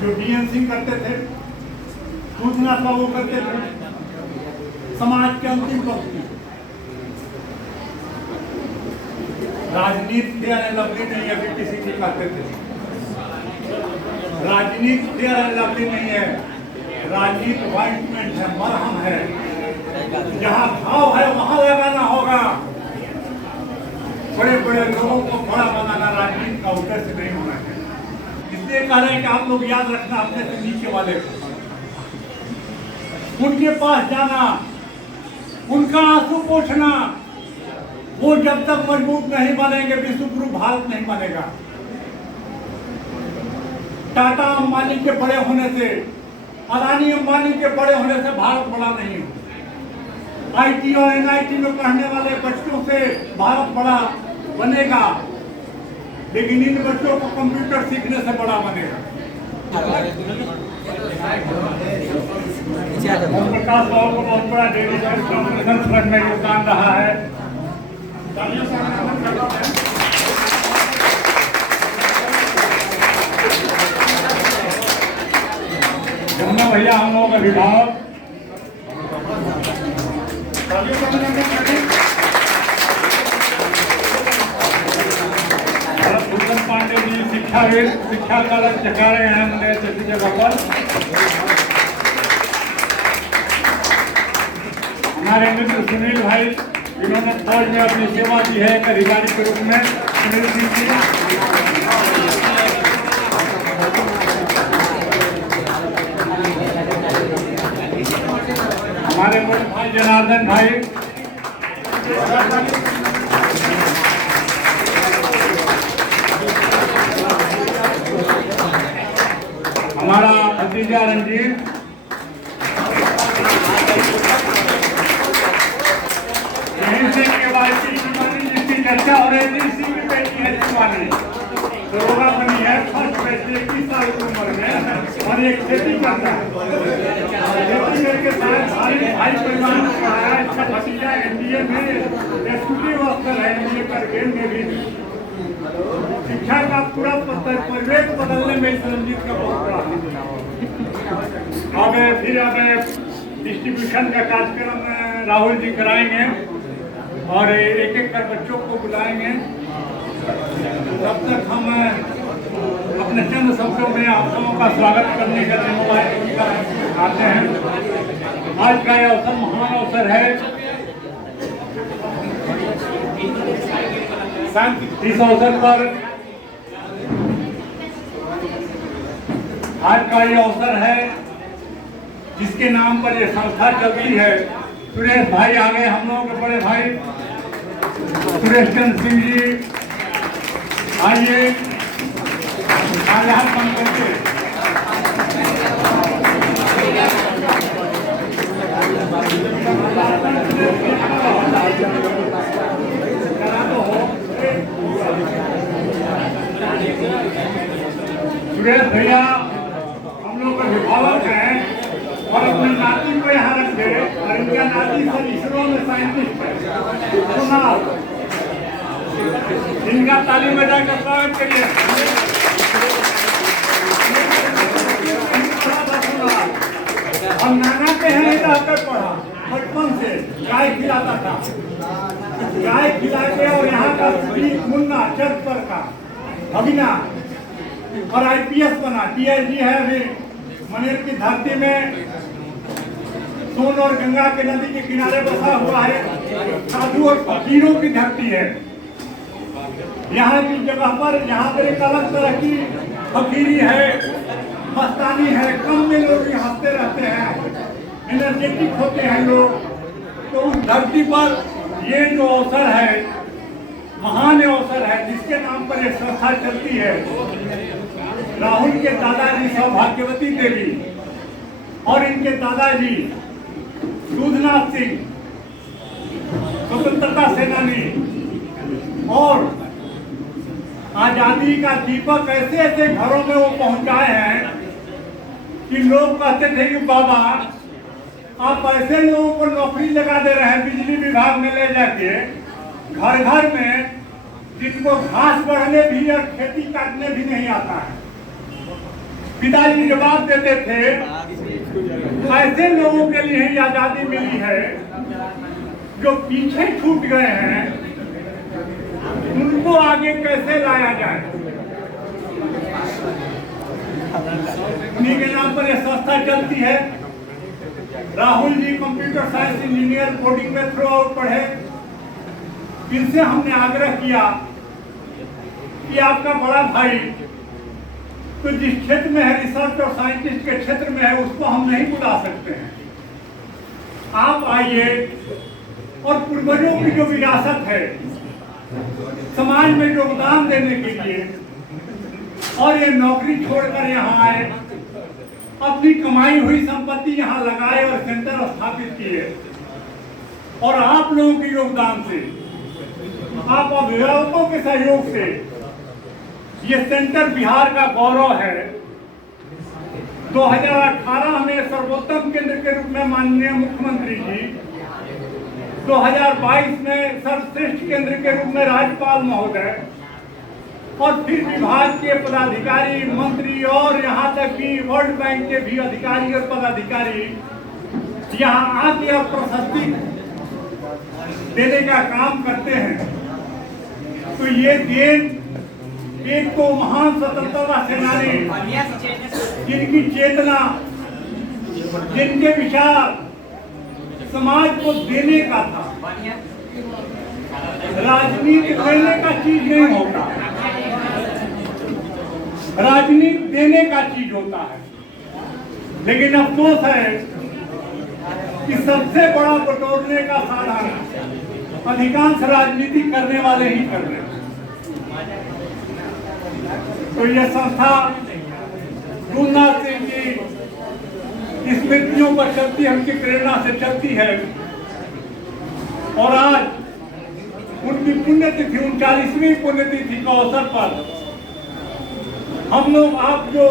जो बीएन सिंह करते थे, सूचना का वो करते थे, समाज के अंतिम वक्त में राजनीति फेयर एंड लवली नहीं है, अभी किसी की कहते थे राजनीति फेयर एंड लवली नहीं है, राजनीति अपॉइंटमेंट है, मरहम है, जहाँ भाव है वहां लगाना होगा। बड़े बड़े लोगों को बड़ा बनाना राजनीति का उद्देश्य नहीं होना चाहिए। इसलिए कह रहे हैं कि आप लोग याद रखना अपने से नीचे वाले को, उनके पास जाना, उनका आंसू पोंछना। वो जब तक मजबूत नहीं बनेंगे विश्व गुरु भारत नहीं बनेगा। टाटा अंबानी के बड़े होने से, अदानी अंबानी के बड़े होने से भारत बड़ा नहीं हो। आईटी और एनआईटी में पढ़ने वाले बच्चों से भारत बड़ा बनेगा, लेकिन इन बच्चों को कंप्यूटर सीखने से बड़ा बनेगा। प्रकाश बाबू को बहुत बड़ा डेली फ्रंट में योगदान रहा है। भैया हम लोगों का विभाग भूषण पांडे जी शिक्षा का लक्ष्य चका रहे हैं हमने सभी जगह पर। हमारे मित्र सुनील भाई, इन्होंने फौज में अपनी सेवा दी है एक अधिकारी के रूप में। सुनील सिंह जी, हमारे बड़े भाई जनार्दन भाई, हमारा भतीजा रंजीत, के बाद जिसकी चर्चा हो रही थी, इसी की बेटी है शिवानी, दरोगा बनी है, फर्स्ट बेटी 21 साल की उम्र में, और एक खेती करता है। खेती करके भाई परिवार को पढ़ाया। इसका भतीजा एनडीए में एग्जीक्यूटिव अफसर है, एनडीए करके में भी शिक्षा का पूरा परिवेश बदलने में इस रंजीत का बहुत बड़ा। अब डिस्ट्रीब्यूशन का कार्यक्रम राहुल जी कराएंगे और एक एक कर बच्चों को बुलाएंगे। तब तक हम अपने चंद शब्दों में आप सबों का स्वागत करने के लिए आते हैं। आज का यह अवसर महान अवसर है। इस अवसर पर आज का यह अवसर है जिसके नाम पर यह संस्था चलती है। सुरेश भाई आ गए, हम लोगों के बड़े भाई सुरेश चंद्र सिंह जी, आइए बंद करके। सुरेश भैया हम लोग का विभावक है और अपने नाती को यहाँ रख दे, और इनका नाती सब इसरो में साइंटिस्ट है। सुना, इनका ताली बजाकर स्वागत करिए। हम नाना के हैं रहकर पढ़ा, बचपन से गाय खिलाता था, गाय खिला के, और यहाँ का मुन्ना चरपर का भगीना और आईपीएस बना, टीआईजी है। अभी मनेर की धरती में सोन और गंगा के नदी के किनारे बसा हुआ है, साधु और फकीरों की धरती है। यहाँ की जगह पर, यहाँ पर एक अलग तरह की फकीरी है, मस्तानी है, कम में लोग हंसते रहते हैं, एनर्जेटिक होते हैं लोग। तो उस धरती पर ये जो अवसर है, महान अवसर है, जिसके नाम पर एक संस्था चलती है। राहुल के दादाजी सौभाग्यवती देवी और इनके दादाजी दूधनाथ सिंह स्वतंत्रता सेनानी और आजादी का दीपक ऐसे ऐसे घरों में वो पहुंचाए हैं कि लोग कहते थे कि बाबा आप ऐसे लोगों को नौकरी लगा दे रहे हैं बिजली विभाग में ले जाके, घर घर में, जिनको घास बढ़ने भी और खेती काटने भी नहीं आता है। पिताजी जवाब देते थे, ऐसे लोगों के लिए ही आजादी मिली है जो पीछे छूट गए हैं, उनको आगे कैसे लाया जाए। उन्हीं के नाम पर यह संस्था चलती है। Rahul ji computer science engineer, coding में थ्रू आउट पढ़े। इनसे हमने आग्रह किया कि आपका बड़ा भाई तो जिस क्षेत्र में है, रिसर्च और साइंटिस्ट के क्षेत्र में है, उसको हम नहीं बुला सकते हैं। आप आइए और पूर्वजों की जो विरासत है, समाज में योगदान देने के लिए, और ये नौकरी छोड़कर यहाँ आए, अपनी कमाई हुई संपत्ति यहाँ लगाए और सेंटर स्थापित किए। और आप लोगों के योगदान से, आप अभिभावकों के सहयोग से ये सेंटर बिहार का गौरव है। 2018 में सर्वोत्तम केंद्र के रूप में माननीय मुख्यमंत्री जी, 2022 में सर्वश्रेष्ठ केंद्र के रूप में राज्यपाल महोदय, और फिर विभाग के पदाधिकारी, मंत्री और यहाँ तक कि वर्ल्ड बैंक के भी अधिकारी और पदाधिकारी यहाँ आके और प्रशस्ति देने का काम करते हैं। तो ये देन एक तो महान स्वतंत्रता सेनानी, जिनकी चेतना, जिनके विचार समाज को देने का था। राजनीति देने का चीज नहीं होता, राजनीति देने का चीज होता है। लेकिन अफसोस है कि सबसे बड़ा बटोरने का साधन अधिकांश राजनीति करने वाले ही कर रहे हैं। तो यह संस्था गुरुनाथ सिंह की स्मृतियों पर चलती है, उनकी प्रेरणा से चलती है। और आज उनकी पुण्यतिथि, 39वीं पुण्यतिथि के अवसर पर हम लोग आप जो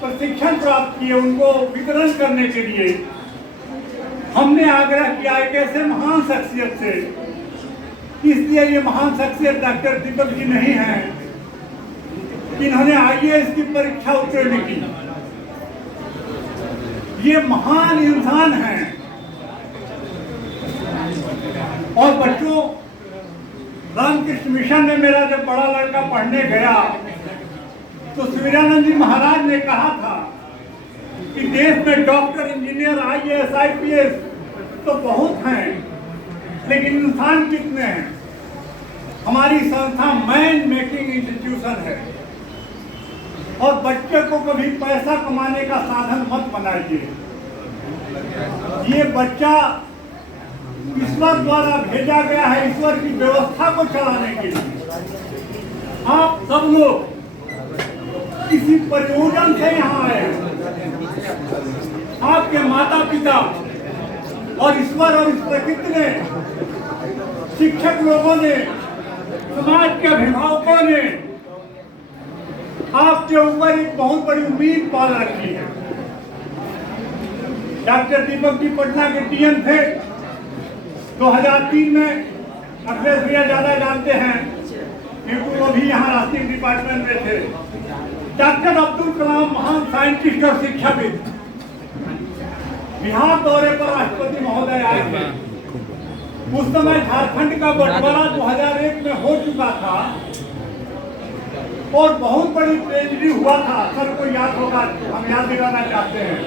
प्रशिक्षण प्राप्त किए उनको वितरण करने के लिए हमने आग्रह किया एक ऐसे महान शख्सियत से। इसलिए ये महान शख्सियत डॉक्टर दीपक जी नहीं है, इन्होंने IAS की परीक्षा उत्तीर्ण की। ये महान इंसान हैं। और बच्चों, रामकृष्ण मिशन में मेरा जब बड़ा लड़का पढ़ने गया तो सूर्यानंद जी महाराज ने कहा था कि देश में डॉक्टर, इंजीनियर, IAS, IPS तो बहुत हैं, लेकिन इंसान कितने हैं। हमारी संस्था मैन मेकिंग इंस्टीट्यूशन है। और बच्चे को कभी पैसा कमाने का साधन मत बनाइए। ये बच्चा ईश्वर द्वारा भेजा गया है, ईश्वर की व्यवस्था को चलाने के लिए। आप सब लोग किसी प्रयोजन से यहाँ आए हैं। आपके माता पिता और ईश्वर और इस प्रकृति ने, शिक्षक लोगों ने, समाज के अभिभावकों ने आपके ऊपर एक बहुत बड़ी उम्मीद पाल रखी है। डॉक्टर दीपक जी पटना के TM थे 2003 में। अखिलेश भैया ज्यादा जानते हैं क्योंकि वो भी यहाँ राष्ट्रीय डिपार्टमेंट में थे। डॉक्टर अब्दुल कलाम महान साइंटिस्ट और शिक्षाविद बिहार दौरे पर राष्ट्रपति महोदय आए थे। उस समय झारखंड का बंटवारा 2001 में हो चुका था और बहुत बड़ी ट्रेजेडी हुआ था। सर को याद होगा, हम याद दिलाना चाहते हैं।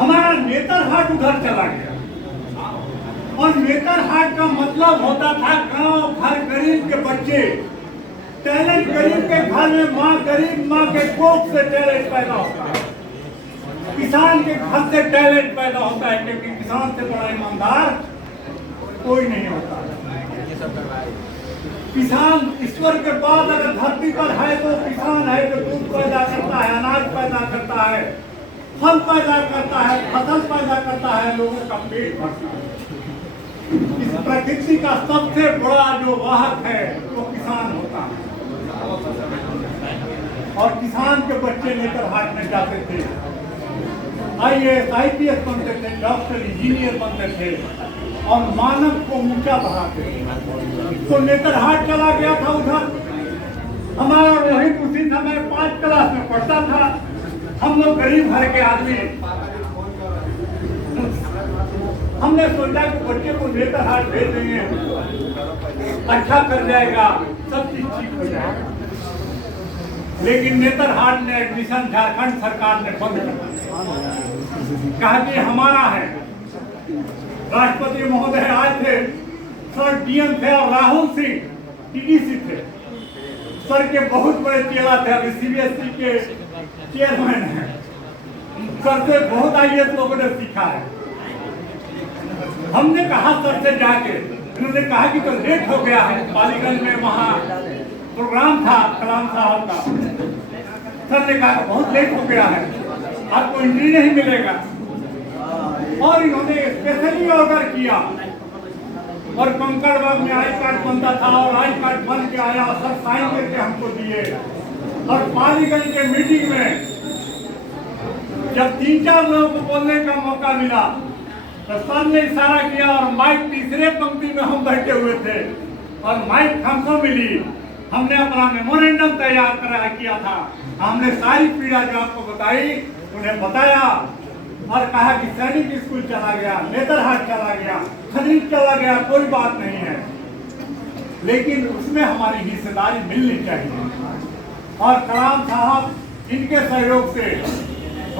हमारा नेतरहाट उधर चला गया और नेतरहाट का मतलब होता था गांव घर गरीब के बच्चे, टैलेंट गरीब के घर में, माँ गरीब माँ के कोख से टैलेंट पैदा होता है, किसान के घर से टैलेंट पैदा होता है, क्योंकि किसान से बड़ा ईमानदार कोई नहीं होता। किसान ईश्वर के बाद अगर धरती पर है तो किसान है, जो दूध पैदा करता है, अनाज पैदा करता है, फल पैदा करता है, फसल पैदा करता है, लोगों का पेट भरता है। इस प्रकृति का सबसे बड़ा जो वाहक है वो किसान होता है। और किसान के बच्चे लेकर हाट में जाते थे, IAS, IPS बनते थे, डॉक्टर, इंजीनियर बनते थे और मानव को ऊंचा बढ़ाते थे। तो नेतरहाट चला गया था उधर। हमारा रोहित उसी समय 5 क्लास में पढ़ता था। हम लोग गरीब घर के आदमी, हमने सोचा कि बच्चे को नेतरहाट भेज देंगे, अच्छा कर जाएगा, सब चीज ठीक हो जाएगा। लेकिन नेतरहाट ने एडमिशन झारखंड सरकार ने बंद कर दिया, कहा कि हमारा है। राष्ट्रपति महोदय आए थे, सर डीएम थे और राहुल सिंह टीडीसी थे। सर के बहुत बड़े चेला थे, अभी सीबीएसई के चेयरमैन हैं। सर से बहुत आईएएस लोगों ने सीखा है। हमने कहा सर से जाके, उन्होंने कहा कि तो लेट हो गया है, पालीगंज में वहाँ प्रोग्राम था कलाम साहब का। सर ने कहा बहुत लेट हो गया है, आपको एंट्री नहीं मिलेगा। और इन्होंने स्पेशली ऑर्डर किया और कंकड़बाग में आई कार्ड बनता था और आई कार्ड बन के आया, सर साइन करके हमको दिए। और पालीगंज के मीटिंग में जब 3-4 लोगों को बोलने का मौका मिला तो सर ने इशारा किया और माइक तीसरे पंक्ति में हम बैठे हुए थे और माइक हमको मिली। हमने अपना मेमोरेंडम तैयार किया था। हमने सारी पीड़ा जो आपको बताई उन्हें बताया और कहा कि सैनिक स्कूल चला गया, नेतरहाट चला गया, खरीद चला गया, कोई बात नहीं है, लेकिन उसमें हमारी हिस्सेदारी मिलनी चाहिए। और कलाम साहब इनके सहयोग से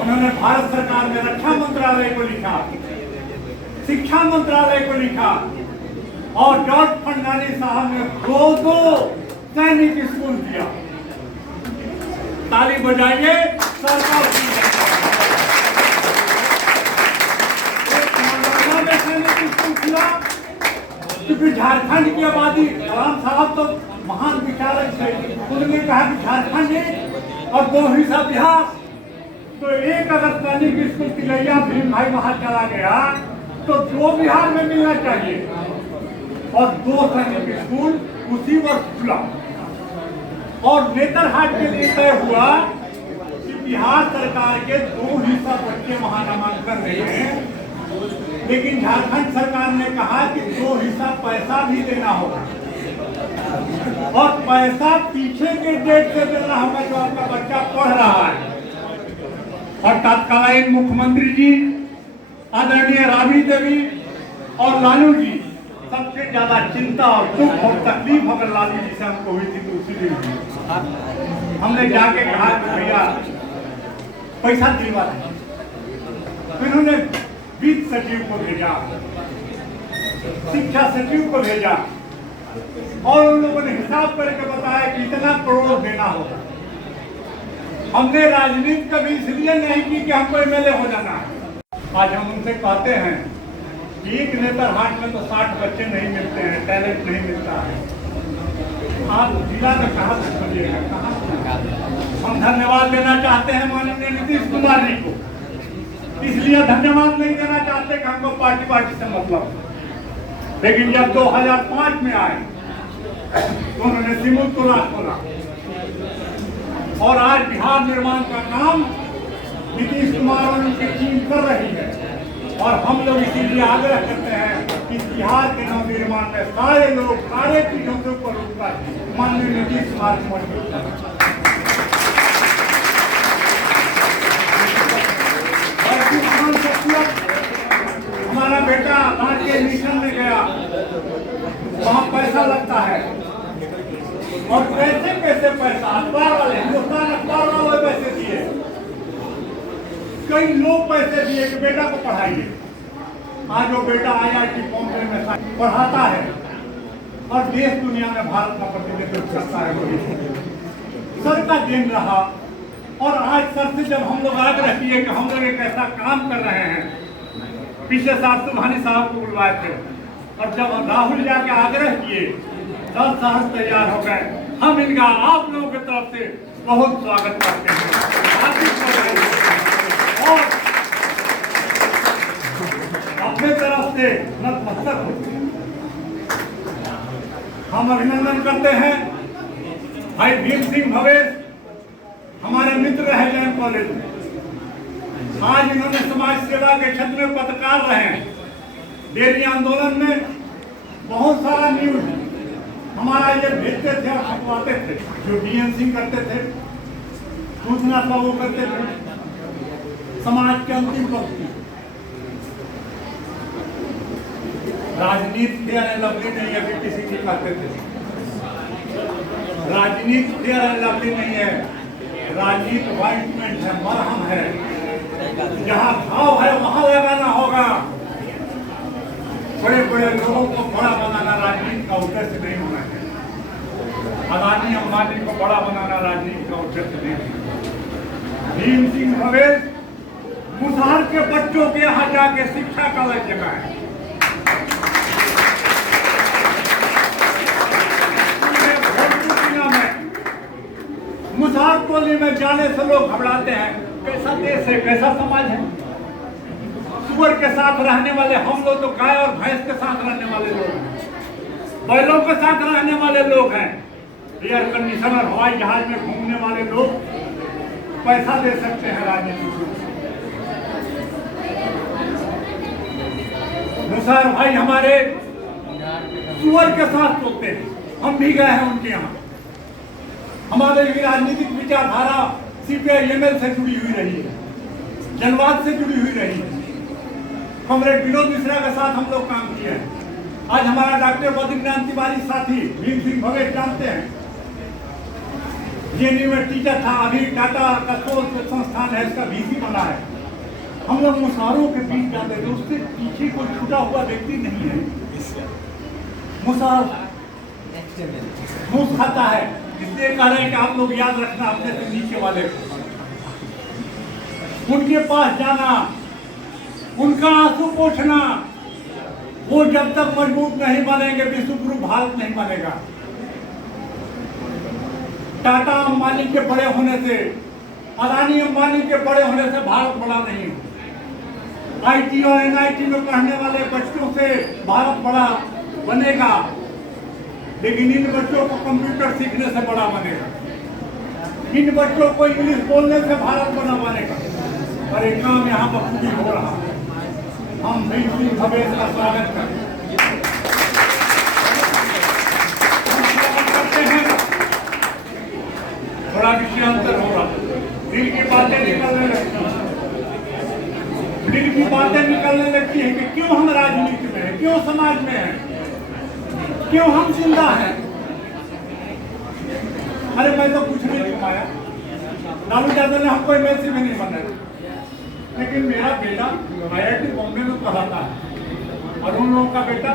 उन्होंने भारत सरकार में रक्षा मंत्रालय को लिखा, शिक्षा मंत्रालय को लिखा और जॉर्ज फर्नांडिस साहब ने 2 सैनिक स्कूल दिया। ताली बजाइए सरकार की। सैनिक स्कूल खुला क्योंकि झारखंड की आबादी, कलाम साहब तो महान विचारक थे, उन्होंने कहा कि झारखंड एक और 2 हिस्सा बिहार, तो एक अगर सैनिक स्कूल तिलैया भीम भाई वहां चला गया तो 2 बिहार में मिलना चाहिए। और 2 सैनिक स्कूल उसी वर्ष खुला और नेतरहाट के लिए तय हुआ कि बिहार सरकार के 2 हिस्सा बच्चे वहां नामांकन रहे हैं, लेकिन झारखंड सरकार ने कहा कि 2 हिस्सा पैसा भी देना होगा और पैसा पीछे के डेट से देना होगा जो आपका बच्चा पढ़ रहा है। और तत्कालीन मुख्यमंत्री जी आदरणीय राबड़ी देवी और लालू जी, सबसे ज्यादा चिंता और दुख और तकलीफ अगर लालू जी से हमको हुई थी तो उसी दिन हमने जाके कहा कि भैया पैसा दिलवा दें। तो इन्होंने वित्त सचिव को भेजा, शिक्षा सचिव को भेजा और उन लोगों ने हिसाब करके बताया कि इतना करोड़ देना होगा। हमने राजनीति कभी इसलिए नहीं की कि हमको एमएलए हो जाना है। आज हम उनसे कहते हैं कि एक नेतरहाट में तो 60 बच्चे नहीं मिलते हैं, टैलेंट नहीं मिलता है, आप जिला में कहाँ से खोजिएगा, कहाँ से? हम धन्यवाद देना चाहते हैं माननीय नीतीश कुमार जी को, इसलिए धन्यवाद नहीं देना चाहते कि हमको पार्टी से मतलब, लेकिन जब 2005 में आए तो उन्होंने सिमुल को राज खोला और आज बिहार निर्माण का काम नीतीश कुमार और उनकी टीम कर रही है। और हम लोग इसीलिए आग्रह करते हैं कि बिहार के नवनिर्माण में सारे लोग, सारे चीजों के ऊपर उठकर माननीय नीतीश कुमार को मजबूत करें। हमारा बेटा आज के मिशन में गया, वहाँ पैसा लगता है और कैसे पैसा अखबार वाले, हिंदुस्तान अखबार वाले पैसे दिए, कई लोग पैसे दिए कि बेटा को पढ़ाइए। आज वो बेटा IIT बॉम्बे में पढ़ाता है और देश दुनिया में भारत का प्रतिनिधित्व करता है। सर का देन रहा और आज सर से जब हम लोग आग्रह किए कि हम लोग एक ऐसा काम कर रहे हैं, पिछले साल सुभानी साहब को बुलवाए थे और जब राहुल जाके आग्रह किए, सर साहब तैयार हो गए। हम इनका आप लोगों की तरफ से बहुत स्वागत करते हैं और अपने तरफ से नतमस्तक होते हैं। हम अभिनंदन करते हैं भाई भीम सिंह भवेश, हमारे मित्र रहे जैन कॉलेज में। आज इन्होंने समाज सेवा के क्षेत्र में पत्रकार रहे हैं। डेयरी आंदोलन में बहुत सारा न्यूज हमारा ये भेजते थे और छपवाते थे, जो डीएन सिंह करते थे, सूचना का वो करते थे। समाज के अंतिम पंक्ति, राजनीति फेयर एंड लवली नहीं है, किसी की कहते थे। राजनीति फेयर एंड लवली नहीं है, राजनीति वाइटमेंट है, मरहम है। जहाँ घाव है वहां लगाना होगा। बड़े बड़े लोगों को बड़ा बनाना राजनीति का उद्देश्य नहीं होना है। अदानी अंबानी को बड़ा बनाना राजनीति का उद्देश्य नहीं है। भीम सिंह भवेश मुसहर के बच्चों के यहाँ जाके शिक्षा का लग जगह है। मुसहर टोली में जाने से लोग घबराते हैं। कैसा देश है, कैसा समाज है। सुअर के साथ रहने वाले हम लोग तो गाय और भैंस के साथ रहने वाले लोग हैं, बैलों के साथ रहने वाले लोग हैं। एयर कंडीशनर हवाई जहाज में घूमने वाले लोग पैसा दे सकते हैं राजनीतिक रूप से। मुसहर भाई हमारे सुअर के साथ सोते हैं। हम भी गए हैं उनके यहाँ। हमारे राजनीतिक विचारधारा सीपीआई एमएल से जुड़ी हुई रही है, जनवाद से जुड़ी हुई रही है। कॉमरेड विनोद मिश्रा के साथ हम लोग काम किए हैं। आज हमारा डॉक्टर बद्रीनाथ तिवारी साथी भीम सिंह भवेश जानते हैं, जेएनयू में टीचर था, अभी टाटा का संस्थान है, इसका वीसी बना है। हम लोग मुसहरों के बीच जाते थे, उससे पीछे कोई छूटा हुआ व्यक्ति नहीं है। मुसहर घूस खाता है, इसलिए कह रहे हैं कि आप लोग याद रखना अपने से नीचे वाले को। उनके पास जाना, उनका आंसू पोंछना, वो जब तक मजबूत नहीं बनेंगे विश्व गुरु भारत नहीं बनेगा। टाटा अंबानी के बड़े होने से, अदानी अंबानी के बड़े होने से भारत बड़ा नहीं। आईटी और एनआईटी में पढ़ने वाले बच्चों से भारत बड़ा बनेगा, लेकिन इन बच्चों को कंप्यूटर सीखने से बड़ा बनेगा। इन बच्चों को इंग्लिश बोलने से भारत बड़ा बनेगा। और एक काम यहाँ बखूबी हो रहा है। हम भीम सिंह भवेश का स्वागत करते हैं। थोड़ा विषय अंतर हो रहा, दिल की बातें निकलने लगती हैं। दिल की बातें निकलने लगती है कि क्यों हम राजनीति में हैं, क्यों समाज में हैं, क्यों हम जिंदा हैं। अरे मैं तो कुछ नहीं कमाया, लालू यादव ने हमको एमएलसी में नहीं बनाया, लेकिन मेरा बेटा IIT बॉम्बे में पढ़ाता है। और उन लोगों का बेटा,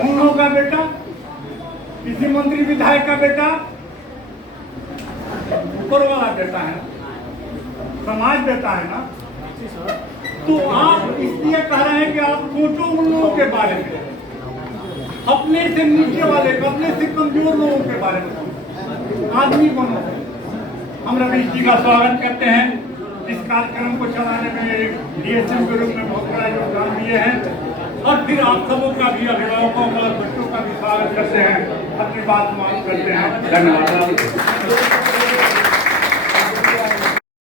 उन लोगों का बेटा, किसी मंत्री विधायक का बेटा ऊपर वाला बेटा है, समाज बेटा है ना। तो आप इसलिए कह रहे हैं कि आप सोचो उन लोगों के बारे में, अपने से नीचे वाले, अपने से कमजोर लोगों के बारे में आदमी बनो। हम रवीश जी का स्वागत करते हैं। इस कार्यक्रम को चलाने में डीएसएम के रूप में बहुत बड़ा योगदान दिए हैं। और फिर आप सबों का भी, अभिभावकों का, बच्चों का भी स्वागत करते हैं, अपनी बात समाप्त करते हैं। धन्यवाद।